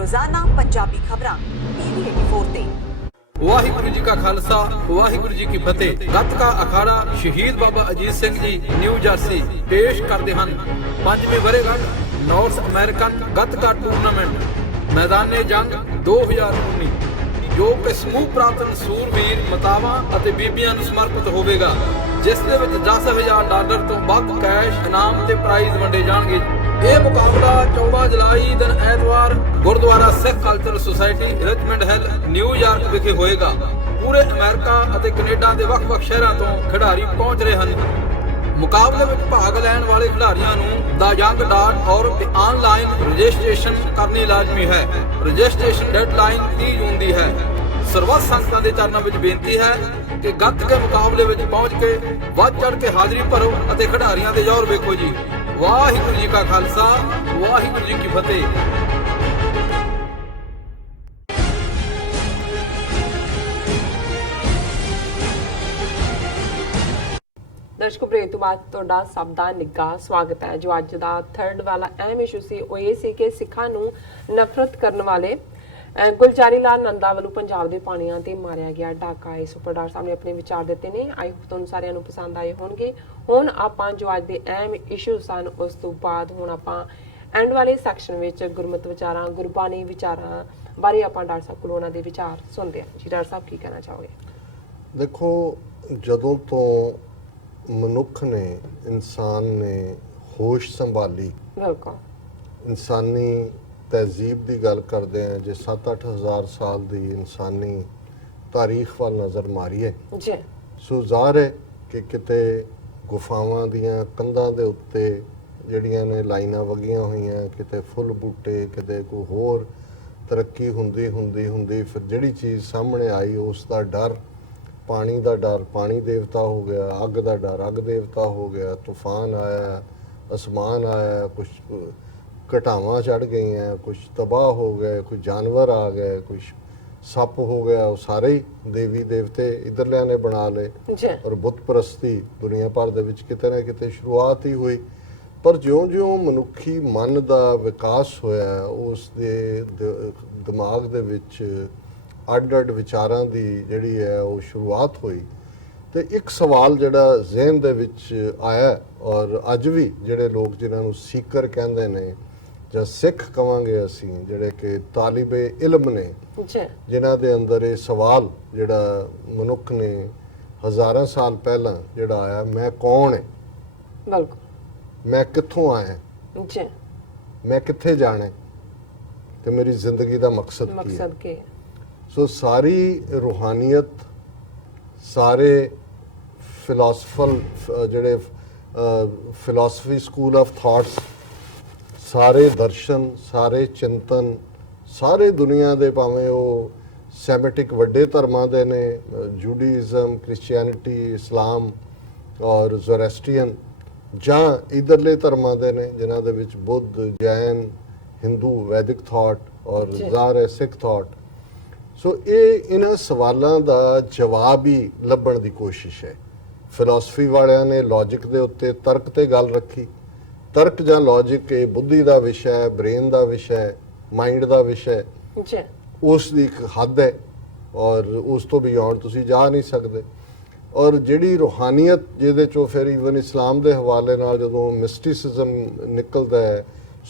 ਰੋਜ਼ਾਨਾ ਪੰਜਾਬੀ ਖਬਰਾਂ ਟੀਵੀ 84 ਤੇ। ਵਾਹਿਗੁਰੂ ਜੀ ਕਾ ਖਾਲਸਾ ਵਾਹਿਗੁਰੂ ਜੀ ਕੀ ਫਤਿਹ। ਗੱਤਕਾ ਅਖਾੜਾ ਸ਼ਹੀਦ ਬਾਬਾ ਅਜੀਤ ਸਿੰਘ ਜੀ ਨਿਊ ਜਰਸੀ ਪੇਸ਼ ਕਰਦੇ ਹਨ 5ਵੀਂ ਵਰ੍ਹੇਗੰਢ ਨਾਰਥ ਅਮਰੀਕਨ ਗੱਤਕਾ ਟੂਰਨਾਮੈਂਟ ਮੈਦਾਨੇ ਜੰਗ 2019 ਜੋ ਕਿ ਸਮੂਹ ਪ੍ਰਾਂਤਨ ਸੂਰਵੀਰ ਮਾਤਾਵਾਂ ਅਤੇ ਬੀਬੀਆਂ ਨੂੰ ਸਮਰਪਿਤ ਹੋਵੇਗਾ, ਜਿਸ ਦੇ ਵਿੱਚ $10,000 ਤੋਂ ਵੱਧ ਕੈਸ਼ ਇਨਾਮ ਤੇ ਪ੍ਰਾਈਜ਼ ਵੰਡੇ ਜਾਣਗੇ। ਇਹ ਮੁਕਾਬਲਾ 14 ਜੁਲਾਈ ਦਿਨ ਐਤਵਾਰ Gurdwara Sikh cultural society Richmond Hill New York ਵਿਖੇ ਹੋਏਗਾ। ਪੂਰੇ ਅਮਰੀਕਾ ਅਤੇ ਕੈਨੇਡਾ ਦੇ ਵੱਖ-ਵੱਖ ਸ਼ਹਿਰਾਂ ਤੋਂ ਖਿਡਾਰੀ ਪਹੁੰਚ ਰਹੇ ਹਨ। ਮੁਕਾਬਲੇ ਵਿੱਚ ਭਾਗ ਲੈਣ ਵਾਲੇ ਖਿਡਾਰੀਆਂ ਨੂੰ theyoung.org ਤੇ ਆਨਲਾਈਨ ਰਜਿਸਟ੍ਰੇਸ਼ਨ ਕਰਨੀ ਲਾਜ਼ਮੀ ਹੈ। ਰਜਿਸਟ੍ਰੇਸ਼ਨ ਡੈਡਲਾਈਨ 30 ਜੂਨ ਦੀ ਹੈ। ਸਰਬੱਤ ਸੰਗਤਾਂ ਦੇ ਚਰਨਾਂ ਵਿੱਚ ਬੇਨਤੀ ਹੈ ਕਿ ਗੱਤਕੇ ਮੁਕਾਬਲੇ ਵਿੱਚ ਪਹੁੰਚ ਕੇ ਵੱਧ ਚੜ੍ਹ ਕੇ ਹਾਜ਼ਰੀ ਭਰੋ ਅਤੇ ਖਿਡਾਰੀਆਂ ਦੇ ਜ਼ੋਰ ਵੇਖੋ ਜੀ। ਵਾਹਿਗੁਰੂ ਜੀ ਕਾ ਖਾਲਸਾ ਵਾਹਿਗੁਰੂ ਜੀ ਕੀ ਫਤਿਹ। ਦਰਸ਼ਕੋ ਪ੍ਰੇਮ ਤੋਂ ਬਾਅਦ ਤੁਹਾਡਾ ਸਭ ਦਾ ਨਿੱਘਾ ਸਵਾਗਤ ਹੈ। ਜੋ ਅੱਜ ਦਾ ਥਰਡ ਵਾਲਾ ਅਹਿਮ ਇਸ਼ੂ ਸੀ ਉਹ ਇਹ ਸੀ ਕਿ ਸਿੱਖਾਂ ਨੂੰ ਨਫ਼ਰਤ ਕਰਨ ਵਾਲੇ ਗੁਲਜ਼ਾਰੀ ਲਾਲ ਨੰਦਾ ਵੱਲੋਂ ਪੰਜਾਬ ਦੇ ਪਾਣੀਆਂ ਤੇ ਮਾਰਿਆ ਗਿਆ ਡਾਕਾ। ਇਸ ਉੱਪਰ ਡਾਕਟਰ ਸਾਹਿਬ ਨੇ ਆਪਣੇ ਵਿਚਾਰ ਦਿੱਤੇ ਨੇ। ਆਈ ਹੋਪ ਤੁਹਾਨੂੰ ਸਾਰਿਆਂ ਨੂੰ ਪਸੰਦ ਆਏ ਹੋਣਗੇ। ਹੁਣ ਆਪਾਂ ਜੋ ਅੱਜ ਦੇ ਅਹਿਮ ਇਸ਼ੂ ਸਨ ਉਸ ਤੋਂ ਬਾਅਦ ਹੁਣ ਆਪਾਂ ਐਂਡ ਵਾਲੇ ਸੈਕਸ਼ਨ ਵਿੱਚ ਗੁਰਮਤਿ ਵਿਚਾਰਾਂ ਗੁਰਬਾਣੀ ਵਿਚਾਰਾਂ ਬਾਰੇ ਆਪਾਂ ਡਾਕਟਰ ਸਾਹਿਬ ਕੋਲੋਂ ਉਹਨਾਂ ਦੇ ਵਿਚਾਰ ਸੁਣਦੇ ਹਾਂ। ਜੀ ਡਾਕਟਰ ਸਾਹਿਬ ਕੀ ਕਹਿਣਾ ਚਾਹੋਗੇ? ਦੇਖੋ, ਜਦੋਂ ਤੋਂ ਮਨੁੱਖ ਨੇ ਇਨਸਾਨ ਨੇ ਹੋਸ਼ ਸੰਭਾਲੀ, ਬਿਲਕੁਲ ਇਨਸਾਨੀ ਤਹਿਜ਼ੀਬ ਦੀ ਗੱਲ ਕਰਦੇ ਹਾਂ, ਜੇ 7-8 ਹਜ਼ਾਰ ਸਾਲ ਦੀ ਇਨਸਾਨੀ ਤਾਰੀਖ ਵੱਲ ਨਜ਼ਰ ਮਾਰੀਏ ਜੀ, ਸੋ ਜ਼ਾਹਰ ਹੈ ਕਿ ਕਿਤੇ ਗੁਫਾਵਾਂ ਦੀਆਂ ਕੰਧਾਂ ਦੇ ਉੱਤੇ ਜਿਹੜੀਆਂ ਨੇ ਲਾਈਨਾਂ ਵਗੀਆਂ ਹੋਈਆਂ, ਕਿਤੇ ਫੁੱਲ ਬੂਟੇ, ਕਿਤੇ ਕੋਈ ਹੋਰ ਤਰੱਕੀ ਹੁੰਦੀ ਫਿਰ ਜਿਹੜੀ ਚੀਜ਼ ਸਾਹਮਣੇ ਆਈ ਉਸ ਦਾ ਡਰ, ਪਾਣੀ ਦਾ ਡਰ, ਪਾਣੀ ਦੇਵਤਾ ਹੋ ਗਿਆ, ਅੱਗ ਦਾ ਡਰ, ਅੱਗ ਦੇਵਤਾ ਹੋ ਗਿਆ, ਤੂਫਾਨ ਆਇਆ, ਅਸਮਾਨ ਆਇਆ, ਕੁਝ ਘਟਾਵਾਂ ਚੜ ਗਈਆਂ, ਕੁਝ ਤਬਾਹ ਹੋ ਗਏ, ਕੁਝ ਜਾਨਵਰ ਆ ਗਏ, ਕੁਝ ਸੱਪ ਹੋ ਗਿਆ, ਉਹ ਸਾਰੇ ਹੀ ਦੇਵੀ ਦੇਵਤੇ ਇਧਰਲਿਆਂ ਨੇ ਬਣਾ ਲਏ। ਔਰ ਬੁੱਤ ਪ੍ਰਸਤੀ ਦੁਨੀਆ ਭਰ ਦੇ ਵਿੱਚ ਕਿਤੇ ਨਾ ਕਿਤੇ ਸ਼ੁਰੂਆਤ ਹੀ ਹੋਈ। ਪਰ ਜਿਉਂ-ਜਿਉਂ ਮਨੁੱਖੀ ਮਨ ਦਾ ਵਿਕਾਸ ਹੋਇਆ, ਉਸ ਦੇ ਦਿਮਾਗ ਦੇ ਵਿੱਚ ਅੱਡ-ਅੱਡ ਵਿਚਾਰਾਂ ਦੀ ਜਿਹੜੀ ਹੈ ਉਹ ਸ਼ੁਰੂਆਤ ਹੋਈ। ਤੇ ਇੱਕ ਸਵਾਲ ਜਿਹੜਾ ਜ਼ਿਹਨ ਦੇ ਵਿੱਚ ਆਇਆ, ਔਰ ਅੱਜ ਵੀ ਜਿਹੜੇ ਲੋਕ ਜਿਨ੍ਹਾਂ ਨੂੰ ਸੀਕਰ ਕਹਿੰਦੇ ਨੇ ਜਾਂ ਸਿੱਖ ਕਵਾਂਗੇ ਅਸੀਂ, ਜਿਹੜੇ ਕਿ ਤਾਲਿਬੇ ਇਲਮ ਨੇ, ਜਿਨ੍ਹਾਂ ਦੇ ਅੰਦਰ ਇਹ ਸਵਾਲ ਜਿਹੜਾ ਮਨੁੱਖ ਨੇ ਹਜ਼ਾਰਾਂ ਸਾਲ ਪਹਿਲਾਂ ਜਿਹੜਾ ਆਇਆ, ਮੈਂ ਕੌਣ ਹੈ, ਬਿਲਕੁਲ ਮੈਂ ਕਿੱਥੋਂ ਆਇਆ, ਜੀ, ਮੈਂ ਕਿੱਥੇ ਜਾਣਾ ਤੇ ਮੇਰੀ ਜ਼ਿੰਦਗੀ ਦਾ ਮਕਸਦ ਕੀ ਹੈ। ਸੋ ਸਾਰੀ ਰੂਹਾਨੀਅਤ, ਸਾਰੇ ਫਿਲਾਸਫਲ ਜਿਹੜੇ ਫਿਲਾਸਫੀ ਸਕੂਲ ਆਫ ਥਾਟਸ, ਸਾਰੇ ਦਰਸ਼ਨ, ਸਾਰੇ ਚਿੰਤਨ, ਸਾਰੇ ਦੁਨੀਆ ਦੇ, ਭਾਵੇਂ ਉਹ ਸੈਮਿਟਿਕ ਵੱਡੇ ਧਰਮਾਂ ਦੇ ਨੇ, ਜੂਡਾਇਜ਼ਮ, ਕ੍ਰਿਸਚੀਅਨਿਟੀ, ਇਸਲਾਮ ਔਰ ਜ਼ੋਰੈਸਟਰੀਅਨ, ਜਾਂ ਇਧਰਲੇ ਧਰਮਾਂ ਦੇ ਨੇ ਜਿਨ੍ਹਾਂ ਦੇ ਵਿੱਚ ਬੁੱਧ, ਜੈਨ, ਹਿੰਦੂ, ਵੈਦਿਕ ਥਾਟ ਔਰ ਜ਼ਾਹਰ ਹੈ ਸਿੱਖ ਥਾਟ। ਸੋ ਇਹ ਇਹਨਾਂ ਸਵਾਲਾਂ ਦਾ ਜਵਾਬ ਹੀ ਲੱਭਣ ਦੀ ਕੋਸ਼ਿਸ਼ ਹੈ। ਫਿਲਾਸਫੀ ਵਾਲਿਆਂ ਨੇ ਲੌਜਿਕ ਦੇ ਉੱਤੇ, ਤਰਕ ਤੇ ਗੱਲ ਰੱਖੀ। ਤਰਕ ਜਾਂ ਲੌਜਿਕ ਇਹ ਬੁੱਧੀ ਦਾ ਵਿਸ਼ਾ ਹੈ, ਬ੍ਰੇਨ ਦਾ ਵਿਸ਼ਾ ਹੈ, ਮਾਈਂਡ ਦਾ ਵਿਸ਼ਾ ਹੈ। ਉਸ ਦੀ ਇੱਕ ਹੱਦ ਹੈ ਔਰ ਉਸ ਤੋਂ ਬਿਯੋਂਡ ਤੁਸੀਂ ਜਾ ਨਹੀਂ ਸਕਦੇ। ਔਰ ਜਿਹੜੀ ਰੂਹਾਨੀਅਤ ਜਿਹਦੇ ਚੋਂ ਫਿਰ ਈਵਨ ਇਸਲਾਮ ਦੇ ਹਵਾਲੇ ਨਾਲ ਜਦੋਂ ਮਿਸਟਿਸਿਜ਼ਮ ਨਿਕਲਦਾ ਹੈ,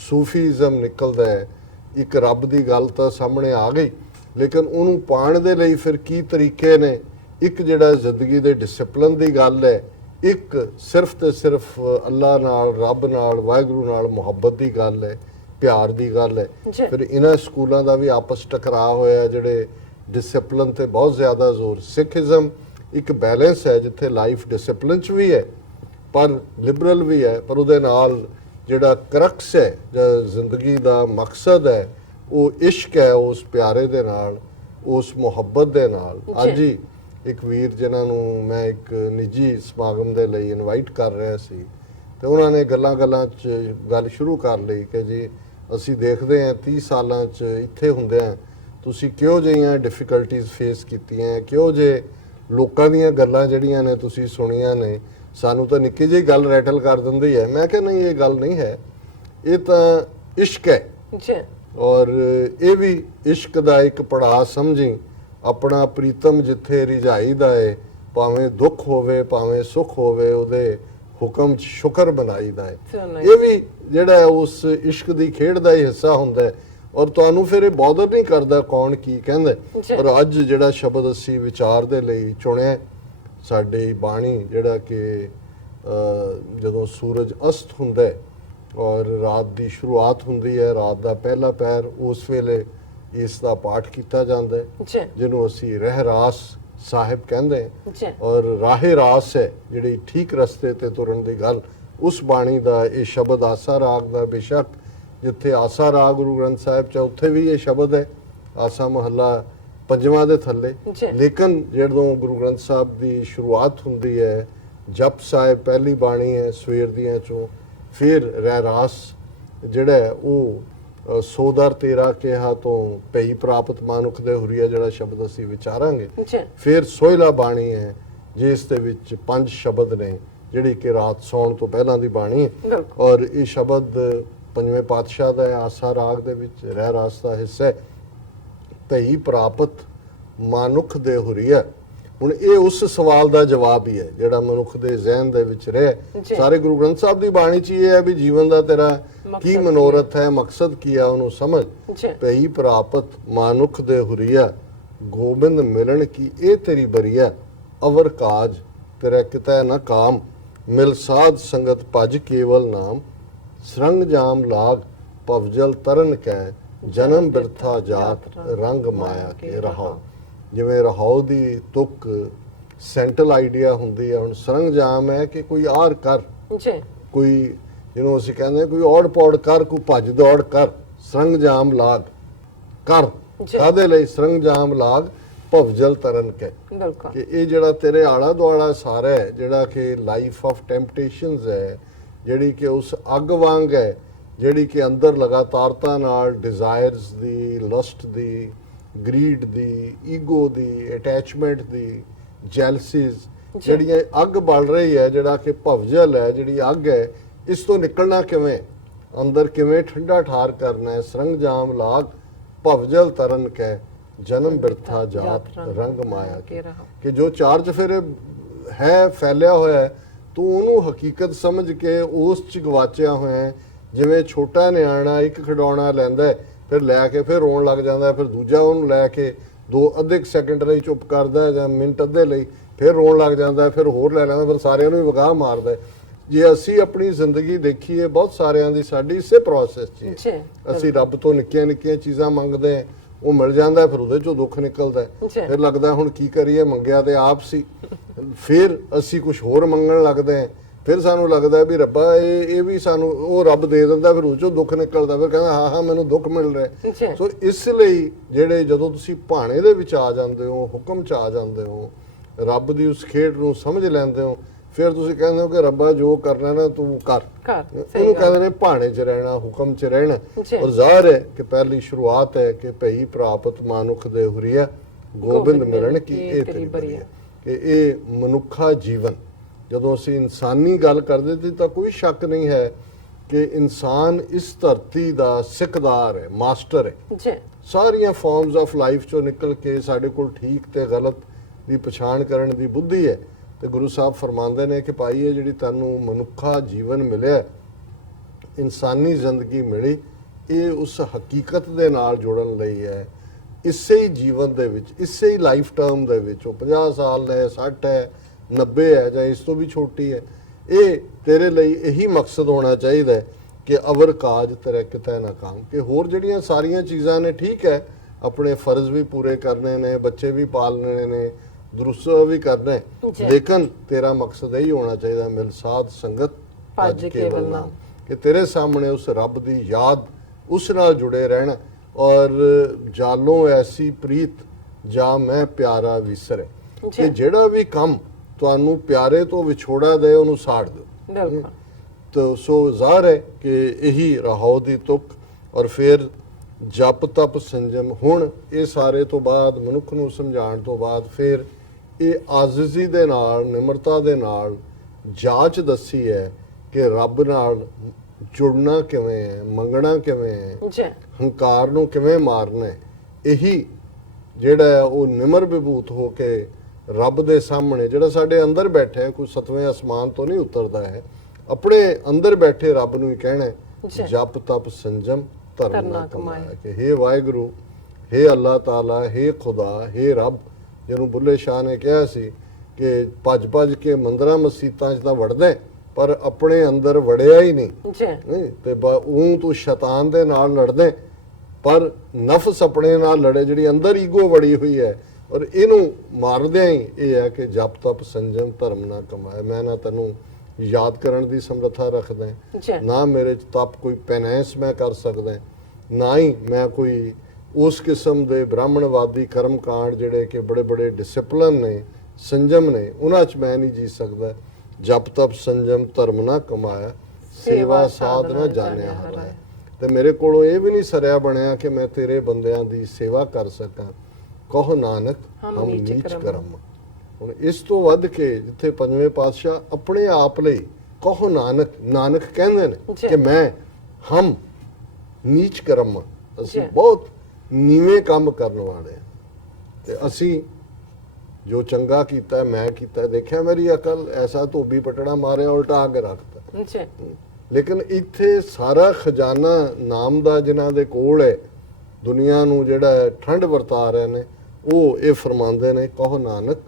ਸੂਫੀਜ਼ਮ ਨਿਕਲਦਾ ਹੈ, ਇੱਕ ਰੱਬ ਦੀ ਗੱਲ ਤਾਂ ਸਾਹਮਣੇ ਆ ਗਈ, ਲੇਕਿਨ ਉਹਨੂੰ ਪਾਉਣ ਦੇ ਲਈ ਫਿਰ ਕੀ ਤਰੀਕੇ ਨੇ। ਇੱਕ ਜਿਹੜਾ ਜ਼ਿੰਦਗੀ ਦੇ ਡਿਸਪਲਿਨ ਦੀ ਗੱਲ ਹੈ, ਇੱਕ ਸਿਰਫ ਤੇ ਸਿਰਫ ਅੱਲਾ ਨਾਲ, ਰੱਬ ਨਾਲ, ਵਾਹਿਗੁਰੂ ਨਾਲ ਮੁਹੱਬਤ ਦੀ ਗੱਲ ਹੈ, ਪਿਆਰ ਦੀ ਗੱਲ ਹੈ। ਫਿਰ ਇਹਨਾਂ ਸਕੂਲਾਂ ਦਾ ਵੀ ਆਪਸ ਟਕਰਾਅ ਹੋਇਆ, ਜਿਹੜੇ ਡਿਸਪਲਿਨ ਤੇ ਬਹੁਤ ਜ਼ਿਆਦਾ ਜ਼ੋਰ। ਸਿੱਖੀਜ਼ਮ ਇੱਕ ਬੈਲੈਂਸ ਹੈ ਜਿੱਥੇ ਲਾਈਫ ਡਿਸਪਲਿਨ 'ਚ ਵੀ ਹੈ ਪਰ ਲਿਬਰਲ ਵੀ ਹੈ, ਪਰ ਉਹਦੇ ਨਾਲ ਜਿਹੜਾ ਕਰਕਸ ਹੈ ਜਾਂ ਜ਼ਿੰਦਗੀ ਦਾ ਮਕਸਦ ਹੈ ਉਹ ਇਸ਼ਕ ਹੈ, ਉਸ ਪਿਆਰੇ ਦੇ ਨਾਲ, ਉਸ ਮੁਹੱਬਤ ਦੇ ਨਾਲ। ਅੱਜ ਹੀ ਇੱਕ ਵੀਰ ਜਿਨ੍ਹਾਂ ਨੂੰ ਮੈਂ ਇੱਕ ਨਿੱਜੀ ਸਮਾਗਮ ਦੇ ਲਈ ਇਨਵਾਈਟ ਕਰ ਰਿਹਾ ਸੀ, ਤੇ ਉਹਨਾਂ ਨੇ ਗੱਲਾਂ 'ਚ ਗੱਲ ਸ਼ੁਰੂ ਕਰ ਲਈ ਕਿ ਜੀ ਅਸੀਂ ਦੇਖਦੇ ਹਾਂ 30 ਸਾਲਾਂ 'ਚ ਇੱਥੇ ਹੁੰਦਿਆਂ ਤੁਸੀਂ ਕਿਹੋ ਜਿਹੀਆਂ ਡਿਫਿਕਲਟੀਜ਼ ਫੇਸ ਕੀਤੀਆਂ, ਕਿਹੋ ਜਿਹੇ ਲੋਕਾਂ ਦੀਆਂ ਗੱਲਾਂ ਜਿਹੜੀਆਂ ਨੇ ਤੁਸੀਂ ਸੁਣੀਆਂ ਨੇ, ਸਾਨੂੰ ਤਾਂ ਨਿੱਕੀ ਜਿਹੀ ਗੱਲ ਰੈਟਲ ਕਰ ਦਿੰਦੀ ਹੈ। ਮੈਂ ਕਿਹਾ ਨਹੀਂ, ਇਹ ਗੱਲ ਨਹੀਂ ਹੈ, ਇਹ ਤਾਂ ਇਸ਼ਕ ਹੈ। ਔਰ ਇਹ ਵੀ ਇਸ਼ਕ ਦਾ ਇੱਕ ਪੜਾਅ ਸਮਝੀ, ਆਪਣਾ ਪ੍ਰੀਤਮ ਜਿੱਥੇ ਰਿਝਾਈਦਾ ਏ, ਭਾਵੇਂ ਦੁੱਖ ਹੋਵੇ ਭਾਵੇਂ ਸੁੱਖ ਹੋਵੇ, ਉਹਦੇ ਹੁਕਮ 'ਚ ਸ਼ੁਕਰ ਬਣਾਈਦਾ ਹੈ। ਇਹ ਵੀ ਜਿਹੜਾ ਹੈ ਉਸ ਇਸ਼ਕ ਦੀ ਖੇਡ ਦਾ ਹੀ ਹਿੱਸਾ ਹੁੰਦਾ ਹੈ। ਔਰ ਤੁਹਾਨੂੰ ਫਿਰ ਇਹ ਬੌਦਰ ਨਹੀਂ ਕਰਦਾ ਕੌਣ ਕੀ ਕਹਿੰਦਾ। ਪਰ ਅੱਜ ਜਿਹੜਾ ਸ਼ਬਦ ਅਸੀਂ ਵਿਚਾਰ ਦੇ ਲਈ ਚੁਣਿਆ, ਸਾਡੀ ਬਾਣੀ ਜਿਹੜਾ ਕਿ ਜਦੋਂ ਸੂਰਜ ਅਸਤ ਹੁੰਦਾ ਹੈ ਔਰ ਰਾਤ ਦੀ ਸ਼ੁਰੂਆਤ ਹੁੰਦੀ ਹੈ, ਰਾਤ ਦਾ ਪਹਿਲਾ ਪਹਿਰ, ਉਸ ਵੇਲੇ ਇਸ ਦਾ ਪਾਠ ਕੀਤਾ ਜਾਂਦਾ ਹੈ, ਜਿਹਨੂੰ ਅਸੀਂ ਰਹਿਰਾਸ ਸਾਹਿਬ ਕਹਿੰਦੇ ਹਾਂ। ਔਰ ਰਾਹੇ ਰਾਸ ਹੈ ਜਿਹੜੀ ਠੀਕ ਰਸਤੇ ਤੇ ਤੁਰਨ ਦੀ ਗੱਲ, ਉਸ ਬਾਣੀ ਦਾ ਇਹ ਸ਼ਬਦ ਆਸਾ ਰਾਗ ਦਾ। ਬੇਸ਼ੱਕ ਜਿੱਥੇ ਆਸਾ ਰਾਗ ਗੁਰੂ ਗ੍ਰੰਥ ਸਾਹਿਬ ਚ ਉੱਥੇ ਵੀ ਇਹ ਸ਼ਬਦ ਹੈ, ਆਸਾ ਮਹੱਲਾ ਪੰਜਵਾਂ ਦੇ ਥੱਲੇ। ਲੇਕਿਨ ਜਦੋਂ ਗੁਰੂ ਗ੍ਰੰਥ ਸਾਹਿਬ ਦੀ ਸ਼ੁਰੂਆਤ ਹੁੰਦੀ ਹੈ, ਜਪ ਸਾਹਿਬ ਪਹਿਲੀ ਬਾਣੀ ਹੈ ਸਵੇਰ ਦੀਆਂ ਚੋਂ, ਫਿਰ ਰਹਿਰਾਸ ਜਿਹੜਾ ਹੈ ਉਹ ਸੋਦਰ ਤੇਰਾ ਕਿਹਾ ਤੋਂ ਭਈ ਪ੍ਰਾਪਤ ਮਾਨੁਖ ਦੇ ਹੁਰੀਆ ਜਿਹੜਾ ਸ਼ਬਦ ਅਸੀਂ ਵਿਚਾਰਾਂਗੇ। ਫਿਰ ਸੋਹਿਲਾ ਬਾਣੀ ਹੈ ਜਿਸ ਦੇ ਵਿੱਚ 5 ਸ਼ਬਦ ਨੇ ਜਿਹੜੀ ਕਿ ਰਾਤ ਸੌਣ ਤੋਂ ਪਹਿਲਾਂ ਦੀ ਬਾਣੀ ਹੈ। ਔਰ ਇਹ ਸ਼ਬਦ ਪੰਜਵੇਂ ਪਾਤਸ਼ਾਹ ਦਾ ਆਸਾ ਰਾਗ ਦੇ ਵਿੱਚ ਰਹਿਰਾਸ ਦਾ ਹਿੱਸਾ ਹੈ, ਭਈ ਪ੍ਰਾਪਤ ਮਾਨੁਖ ਦੇ ਹੁਰੀਆ। ਹੁਣ ਇਹ ਉਸ ਸਵਾਲ ਦਾ ਜਵਾਬ ਹੀ ਹੈ ਜਿਹੜਾ ਮਨੁੱਖ ਦੇ ਜ਼ਿਹਨ ਦੇ ਵਿੱਚ ਰਹੇ। ਸਾਰੇ ਗੁਰੂ ਗ੍ਰੰਥ ਸਾਹਿਬ ਦੀ ਬਾਣੀ 'ਚ ਇਹ ਹੈ ਵੀ ਜੀਵਨ ਦਾ ਤੇਰਾ ਕੀ ਮਨੋਰਥ ਹੈ, ਮਕਸਦ ਕੀ ਆ, ਉਹਨੂੰ ਸਮਝ। ਭਈ ਪ੍ਰਾਪਤ ਮਾਨੁਖ ਦੇ ਹੁਰੀਆ, ਗੋਬਿੰਦ ਮਿਲਣ ਕੀ ਇਹ ਤੇਰੀ ਬਰੀਆ, ਅਵਰ ਕਾਜ ਤੇਰਾ ਕਿਤੈ ਨਾ ਕਾਮ, ਮਿਲ ਸਾਧ ਸੰਗਤ ਭਜ ਕੇਵਲ ਨਾਮ, ਸਰੰਗ ਜਾਮ ਲਾਗ ਭਵਜਲ ਤਰਨ ਕੈ, ਜਨਮ ਬਿਰਥਾ ਜਾਤ ਰੰਗ ਮਾਇਆ ਕੇ ਰਹਾਓ। ਜਿਵੇਂ ਰਹਾਓ ਦੀ ਤੁਕ ਸੈਂਟਰਲ ਆਈਡੀਆ ਹੁੰਦੀ ਹੈ, ਹੁਣ ਸਰੰਗਜਾਮ ਹੈ ਕਿ ਕੋਈ ਆਰ ਕਰ, ਕੋਈ ਜਿਹਨੂੰ ਅਸੀਂ ਕਹਿੰਦੇ ਕੋਈ ਔੜ ਪੌੜ ਕਰ, ਕੋਈ ਭੱਜ ਦੌੜ ਕਰ, ਸਰੰਗਜਾਮ ਲਾਗ ਕਰ। ਕਾਹਦੇ ਲਈ? ਸਰੰਗਜਾਮ ਲਾਗ ਭਵਜਲ ਤਰਨ ਕੈ, ਕਿ ਇਹ ਜਿਹੜਾ ਤੇਰੇ ਆਲਾ ਦੁਆਲਾ ਸਾਰਾ ਹੈ, ਜਿਹੜਾ ਕਿ ਲਾਈਫ ਆਫ ਟੈਂਪਟੇਸ਼ਨਸ ਹੈ, ਜਿਹੜੀ ਕਿ ਉਸ ਅੱਗ ਵਾਂਗ ਹੈ, ਜਿਹੜੀ ਕਿ ਅੰਦਰ ਲਗਾਤਾਰਤਾ ਨਾਲ ਡਿਜ਼ਾਇਰਸ ਦੀ, ਲਸਟ ਦੀ, ਗਰੀਡ ਦੀ, ਈਗੋ ਦੀ, ਅਟੈਚਮੈਂਟ ਦੀ, ਜੈਲਸੀਜ਼, ਜਿਹੜੀਆਂ ਅੱਗ ਬਲ ਰਹੀ ਹੈ, ਜਿਹੜਾ ਕਿ ਭਵਜਲ ਹੈ, ਜਿਹੜੀ ਅੱਗ ਹੈ, ਇਸ ਤੋਂ ਨਿਕਲਣਾ ਕਿਵੇਂ, ਅੰਦਰ ਕਿਵੇਂ ਠੰਡਾ ਠਾਰ ਕਰਨਾ ਹੈ। ਸਰੰਗਜਾਮ ਲਾਗ ਭਵਜਲ ਤਰਨ ਕੈ, ਜਨਮ ਬਿਰਥਾ ਜਾਤ ਰੰਗ ਮਾਇਆ ਕਿ ਜੋ ਚਾਰ ਚਫੇਰੇ ਹੈ ਫੈਲਿਆ ਹੋਇਆ, ਤੂੰ ਉਹਨੂੰ ਹਕੀਕਤ ਸਮਝ ਕੇ ਉਸ ਚ ਗਵਾਚਿਆ ਹੋਇਆ। ਜਿਵੇਂ ਛੋਟਾ ਨਿਆਣਾ ਇੱਕ ਖਿਡੌਣਾ ਲੈਂਦਾ, ਫਿਰ ਲੈ ਕੇ ਫਿਰ ਰੋਣ ਲੱਗ ਜਾਂਦਾ, ਫਿਰ ਦੂਜਾ ਉਹਨੂੰ ਲੈ ਕੇ ਅੱਧੇ ਸੈਕਿੰਡ ਲਈ ਚੁੱਪ ਕਰਦਾ ਜਾਂ ਮਿੰਟ ਅੱਧੇ ਲਈ, ਫਿਰ ਰੋਣ ਲੱਗ ਜਾਂਦਾ, ਫਿਰ ਹੋਰ ਲੈ ਲੈਂਦਾ, ਫਿਰ ਸਾਰਿਆਂ ਨੂੰ ਹੀ ਵਗਾਹ ਮਾਰਦਾ। ਜੇ ਅਸੀਂ ਆਪਣੀ ਜ਼ਿੰਦਗੀ ਦੇਖੀਏ, ਬਹੁਤ ਸਾਰਿਆਂ ਦੀ ਸਾਡੀ ਇਸੇ ਪ੍ਰੋਸੈਸ 'ਚ ਹੈ। ਅਸੀਂ ਰੱਬ ਤੋਂ ਨਿੱਕੀਆਂ ਨਿੱਕੀਆਂ ਚੀਜ਼ਾਂ ਮੰਗਦੇ ਹਾਂ, ਉਹ ਮਿਲ ਜਾਂਦਾ, ਫਿਰ ਉਹਦੇ ਚੋਂ ਦੁੱਖ ਨਿਕਲਦਾ, ਫਿਰ ਲੱਗਦਾ ਹੁਣ ਕੀ ਕਰੀਏ, ਮੰਗਿਆ ਤੇ ਆਪ ਸੀ। ਫਿਰ ਅਸੀਂ ਕੁਝ ਹੋਰ ਮੰਗਣ ਲੱਗਦੇ ਹਾਂ, ਫਿਰ ਸਾਨੂੰ ਲੱਗਦਾ ਵੀ ਰੱਬਾ ਇਹ ਵੀ ਸਾਨੂੰ, ਉਹ ਰੱਬ ਦੇ ਦਿੰਦਾ, ਫਿਰ ਉਹ ਚੋਂ ਦੁੱਖ ਨਿਕਲਦਾ, ਫਿਰ ਕਹਿੰਦਾ ਹਾਂ ਮੈਨੂੰ ਦੁੱਖ ਮਿਲ ਰਿਹਾ। ਸੋ ਇਸ ਲਈ ਜਿਹੜੇ ਜਦੋਂ ਤੁਸੀਂ ਭਾਣੇ ਦੇ ਵਿੱਚ ਆ ਜਾਂਦੇ ਹੋ, ਹੁਕਮ 'ਚ ਆ ਜਾਂਦੇ ਹੋ, ਰੱਬ ਦੀ ਉਸ ਖੇਡ ਨੂੰ ਸਮਝ ਲੈਂਦੇ ਹੋ, ਫਿਰ ਤੁਸੀਂ ਕਹਿੰਦੇ ਹੋ ਕਿ ਰੱਬਾ ਜੋ ਕਰਨਾ ਨਾ ਤੂੰ ਕਰ। ਉਹਨੂੰ ਕਹਿੰਦੇ ਨੇ ਭਾਣੇ 'ਚ ਰਹਿਣਾ, ਹੁਕਮ 'ਚ ਰਹਿਣਾ। ਔਰ ਜ਼ਾਹਿਰ ਹੈ ਕਿ ਪਹਿਲੀ ਸ਼ੁਰੂਆਤ ਹੈ ਕਿ ਭਈ ਪ੍ਰਾਪਤ ਮਾਨੁਖ ਦੇ ਹੁਰੀਆ, ਗੋਬਿੰਦ ਮਿਲਣ ਕੀ ਇਹ ਤੇਰੀ ਬਰੀਆ। ਕਿ ਇਹ ਮਨੁੱਖਾ ਜੀਵਨ, ਜਦੋਂ ਅਸੀਂ ਇਨਸਾਨੀ ਗੱਲ ਕਰਦੇ ਸੀ ਤਾਂ ਕੋਈ ਸ਼ੱਕ ਨਹੀਂ ਹੈ ਕਿ ਇਨਸਾਨ ਇਸ ਧਰਤੀ ਦਾ ਸਿੱਖਦਾਰ ਹੈ, ਮਾਸਟਰ ਹੈ। ਸਾਰੀਆਂ ਫਾਰਮਸ ਆਫ ਲਾਈਫ ਚੋਂ ਨਿਕਲ ਕੇ ਸਾਡੇ ਕੋਲ ਠੀਕ ਤੇ ਗਲਤ ਦੀ ਪਛਾਣ ਕਰਨ ਦੀ ਬੁੱਧੀ ਹੈ। ਤੇ ਗੁਰੂ ਸਾਹਿਬ ਫਰਮਾਉਂਦੇ ਨੇ ਕਿ ਭਾਈ ਇਹ ਜਿਹੜੀ ਤੁਹਾਨੂੰ ਮਨੁੱਖਾ ਜੀਵਨ ਮਿਲਿਆ, ਇਨਸਾਨੀ ਜ਼ਿੰਦਗੀ ਮਿਲੀ, ਇਹ ਉਸ ਹਕੀਕਤ ਦੇ ਨਾਲ ਜੁੜਨ ਲਈ ਹੈ। ਇਸੇ ਹੀ ਜੀਵਨ ਦੇ ਵਿੱਚ, ਇਸੇ ਹੀ ਲਾਈਫ ਟਰਮ ਦੇ ਵਿੱਚ, ਉਹ 50 ਸਾਲ ਹੈ, 60 ਹੈ, 90 ਹੈ ਜਾਂ ਇਸ ਤੋਂ ਵੀ ਛੋਟੀ ਹੈ, ਇਹ ਤੇਰੇ ਲਈ ਇਹੀ ਮਕਸਦ ਹੋਣਾ ਚਾਹੀਦਾ ਹੈ ਕਿ ਅਵਰ ਕਾਜ ਤੇਰਾ ਕਿਤੇ ਨਾ ਕਾਮ। ਕਿ ਹੋਰ ਜਿਹੜੀਆਂ ਸਾਰੀਆਂ ਚੀਜ਼ਾਂ ਨੇ, ਠੀਕ ਹੈ, ਆਪਣੇ ਫਰਜ਼ ਵੀ ਪੂਰੇ ਕਰਨੇ ਨੇ, ਬੱਚੇ ਵੀ ਪਾਲਣੇ ਨੇ, ਦਰੁਸਤ ਵੀ ਕਰਨਾ ਹੈ, ਲੇਕਿਨ ਤੇਰਾ ਮਕਸਦ ਇਹੀ ਹੋਣਾ ਚਾਹੀਦਾ, ਮਿਲ ਸਾਧ ਸੰਗਤ ਭਜ ਕੇਵਲ ਨਾਮ, ਕਿ ਤੇਰੇ ਸਾਹਮਣੇ ਉਸ ਰੱਬ ਦੀ ਯਾਦ, ਉਸ ਨਾਲ ਜੁੜੇ ਰਹਿਣਾ। ਔਰ ਜਾਲੋਂ ਐਸੀ ਪ੍ਰੀਤ ਜਾਂ ਮੈਂ ਪਿਆਰਾ ਵਿਸਰੇ, ਕਿ ਜਿਹੜਾ ਵੀ ਕੰਮ ਤੁਹਾਨੂੰ ਪਿਆਰੇ ਤੋਂ ਵਿਛੋੜਾ ਦੇ, ਉਹਨੂੰ ਸਾੜ ਦਿਓ। ਤਾਂ ਸੋ ਜ਼ਾਹਰ ਹੈ ਕਿ ਇਹੀ ਰਹਾਓ ਦੀ ਤੁਕ। ਔਰ ਫਿਰ ਜਪ ਤਪ ਸੰਜਮ। ਹੁਣ ਇਹ ਸਾਰੇ ਤੋਂ ਬਾਅਦ, ਮਨੁੱਖ ਨੂੰ ਸਮਝਾਉਣ ਤੋਂ ਬਾਅਦ, ਫਿਰ ਇਹ ਆਜ਼ਿਜ਼ੀ ਦੇ ਨਾਲ, ਨਿਮਰਤਾ ਦੇ ਨਾਲ ਜਾਂਚ ਦੱਸੀ ਹੈ ਕਿ ਰੱਬ ਨਾਲ ਜੁੜਨਾ ਕਿਵੇਂ ਹੈ, ਮੰਗਣਾ ਕਿਵੇਂ ਹੈ, ਹੰਕਾਰ ਨੂੰ ਕਿਵੇਂ ਮਾਰਨਾ ਹੈ, ਇਹੀ ਜਿਹੜਾ ਹੈ ਉਹ ਨਿਮਰ ਵਿਭੂਤ ਹੋ ਕੇ ਰੱਬ ਦੇ ਸਾਹਮਣੇ, ਜਿਹੜਾ ਸਾਡੇ ਅੰਦਰ ਬੈਠਾ ਹੈ, ਕੋਈ ਸਤਵੇਂ ਅਸਮਾਨ ਤੋਂ ਨਹੀਂ ਉਤਰਦਾ ਹੈ, ਆਪਣੇ ਅੰਦਰ ਬੈਠੇ ਰੱਬ ਨੂੰ ਹੀ ਕਹਿਣਾ ਹੈ, ਜਪ ਤਪ ਸੰਜਮ ਧਰਮ ਨਾ ਕਮਾਇਆ, ਕਿ ਹੇ ਵਾਹਿਗੁਰੂ, ਹੇ ਅੱਲਾਹ ਤਾਲਾ, ਹੇ ਖੁਦਾ, ਹੇ ਰੱਬ, ਜਿਹਨੂੰ ਬੁੱਲੇ ਸ਼ਾਹ ਨੇ ਕਿਹਾ ਸੀ ਕਿ ਭੱਜ ਕੇ ਮੰਦਰਾਂ ਮਸੀਤਾਂ 'ਚ ਤਾਂ ਵੜਦਾ ਪਰ ਆਪਣੇ ਅੰਦਰ ਵੜਿਆ ਹੀ ਨਹੀਂ ਤੇ ਤੂੰ ਸ਼ੈਤਾਨ ਦੇ ਨਾਲ ਲੜਦੇ ਪਰ ਨਫਸ ਆਪਣੇ ਨਾਲ ਲੜੇ, ਜਿਹੜੀ ਅੰਦਰ ਈਗੋ ਵੜੀ ਹੋਈ ਹੈ, ਔਰ ਇਹਨੂੰ ਮਾਰਦਿਆਂ ਹੀ ਇਹ ਹੈ ਕਿ ਜਪ ਤਪ ਸੰਜਮ ਧਰਮ ਨਾ ਕਮਾਇਆ। ਮੈਂ ਨਾ ਤੈਨੂੰ ਯਾਦ ਕਰਨ ਦੀ ਸਮਰੱਥਾ ਰੱਖਦਾ, ਨਾ ਮੇਰੇ 'ਚ ਤਪ ਕੋਈ ਪੈਨੈਂਸ ਮੈਂ ਕਰ ਸਕਦਾ, ਨਾ ਹੀ ਮੈਂ ਕੋਈ ਉਸ ਕਿਸਮ ਦੇ ਬ੍ਰਾਹਮਣਵਾਦੀ ਕਰਮ ਕਾਂਡ ਜਿਹੜੇ ਕਿ ਬੜੇ ਬੜੇ ਡਿਸਪਲਿਨ ਨੇ, ਸੰਜਮ ਨੇ, ਉਹਨਾਂ 'ਚ ਮੈਂ ਨਹੀਂ ਜੀ ਸਕਦਾ। ਜਪ ਤਪ ਸੰਜਮ ਧਰਮ ਨਾ ਕਮਾਇਆ, ਸੇਵਾ ਸਾਧ ਨਾ ਜਾਣਿਆ ਹਰਾਇਆ। ਤੇ ਮੇਰੇ ਕੋਲੋਂ ਇਹ ਵੀ ਨਹੀਂ ਸਰਿਆ ਬਣਿਆ ਕਿ ਮੈਂ ਤੇਰੇ ਬੰਦਿਆਂ ਦੀ ਸੇਵਾ ਕਰ ਸਕਾਂ। ਕਹੋ ਨਾਨਕ ਹਮ ਨੀਚ ਕਰਮ। ਹੁਣ ਇਸ ਤੋਂ ਵੱਧ ਕੇ ਜਿੱਥੇ ਪੰਜਵੇਂ ਪਾਤਸ਼ਾਹ ਆਪਣੇ ਆਪ ਲਈ ਕਹੋ ਨਾਨਕ, ਨਾਨਕ ਕਹਿੰਦੇ ਨੇ ਕਿ ਮੈਂ ਹਮ ਨੀਚ ਕਰਮ, ਅਸੀਂ ਬਹੁਤ ਨੀਵੇਂ ਕੰਮ ਕਰਨ ਵਾਲੇ ਹਾਂ, ਤੇ ਅਸੀਂ ਜੋ ਚੰਗਾ ਕੀਤਾ ਮੈਂ ਕੀਤਾ, ਦੇਖਿਆ ਮੇਰੀ ਅਕਲ ਐਸਾ ਧੋਬੀ ਪਟੜਾ ਮਾਰਿਆ ਉਲਟਾ ਕੇ ਰੱਖਤਾ। ਲੇਕਿਨ ਇੱਥੇ ਸਾਰਾ ਖਜ਼ਾਨਾ ਨਾਮ ਦਾ ਜਿਨ੍ਹਾਂ ਦੇ ਕੋਲ ਹੈ, ਦੁਨੀਆ ਨੂੰ ਜਿਹੜਾ ਠੰਡ ਵਰਤਾ ਰਹੇ ਨੇ, ਉਹ ਇਹ ਫਰਮਾਉਂਦੇ ਨੇ ਕਹੋ ਨਾਨਕ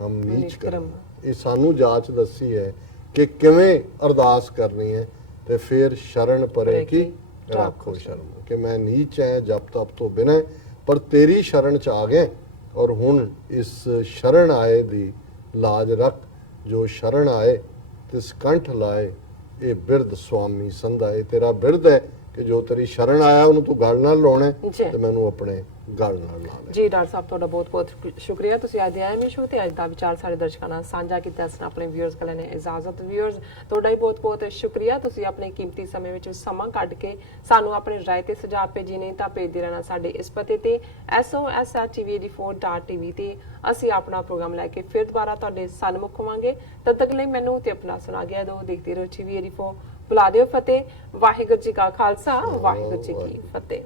ਹਮ ਨੀਚ ਕਰਮ। ਇਹ ਸਾਨੂੰ ਜਾਂਚ ਦੱਸੀ ਹੈ ਕਿ ਕਿਵੇਂ ਅਰਦਾਸ ਕਰਨੀ ਹੈ, ਤੇ ਫਿਰ ਸ਼ਰਨ ਪਰੇ ਕੀ ਰੱਖੋ ਸ਼ਰਮ, ਕਿ ਮੈਂ ਨੀਚ ਹੈ ਜਪ ਤਪ ਤੋਂ ਬਿਨਾਂ, ਪਰ ਤੇਰੀ ਸ਼ਰਨ 'ਚ ਆ ਗਏ, ਔਰ ਹੁਣ ਇਸ ਸ਼ਰਨ ਆਏ ਦੀ ਲਾਜ ਰੱਖ, ਜੋ ਸ਼ਰਨ ਆਏ ਤਿਸ ਕੰਠ ਲਾਏ, ਇਹ ਬਿਰਧ ਸੁਆਮੀ ਸੰਧਾ। ਇਹ ਤੇਰਾ ਬਿਰਧ ਹੈ ਕਿ ਜੋ ਤੇਰੀ ਸ਼ਰਨ ਆਇਆ ਉਹਨੂੰ ਤੂੰ ਗਲ ਨਾਲ ਲਾਉਣਾ ਤੇ ਮੈਨੂੰ ਆਪਣੇ ਗਲ ਨਾਲ ਲਾ ਲੈ। ਜੀ ਡਾਕਟਰ ਸਾਹਿਬ, ਤੁਹਾਡਾ ਬਹੁਤ ਬਹੁਤ ਸ਼ੁਕਰੀਆ। ਤੁਸੀਂ ਅੱਜ ਦੇ ਆਏ ਸ਼ੋ ਤੇ ਅੱਜ ਦਾ ਵਿਚਾਰ ਸਾਡੇ ਦਰਸ਼ਕਾਂ ਨਾਲ ਸਾਂਝਾ ਕੀਤਾ, ਇਸ ਆਪਣੇ ਵਿਊਅਰਸ ਕੋਲ ਨੇ ਇਜਾਜ਼ਤ। ਵਿਊਅਰਸ, ਤੁਹਾਡਾ ਹੀ ਬਹੁਤ ਬਹੁਤ ਸ਼ੁਕਰੀਆ। ਤੁਸੀਂ ਆਪਣੇ ਕੀਮਤੀ ਸਮੇਂ ਵਿੱਚ ਸਮਾਂ ਕੱਢ ਕੇ ਸਾਨੂੰ ਆਪਣੇ ਰਾਏ ਤੇ ਸੁਝਾਅ ਭੇਜੇ ਨੇ, ਤਾਂ ਭੇਜਦੇ ਰਹਿਣਾ ਸਾਡੇ ਇਸ ਪਤੇ ਤੇ SOS@tv84.tv ਤੇ। ਅਸੀਂ ਆਪਣਾ ਪ੍ਰੋਗਰਾਮ ਲੈ ਕੇ ਫਿਰ ਦੁਬਾਰਾ ਤੁਹਾਡੇ ਸਨਮੁਖ ਹੋਵਾਂਗੇ। ਤਦ ਤੱਕ ਲਈ ਮੈਨੂੰ ਤੇ ਆਪਣਾ ਸੁਣਾ ਗਿਆ ਦੋ। ਦੇਖਦੇ ਰਹੋ TV84। ਬੁਲਾ ਦਿਓ ਫਤਿਹ। ਵਾਹਿਗੁਰੂ ਜੀ ਕਾ ਖਾਲਸਾ, ਵਾਹਿਗੁਰੂ ਜੀ ਕੀ ਫਤਿਹ।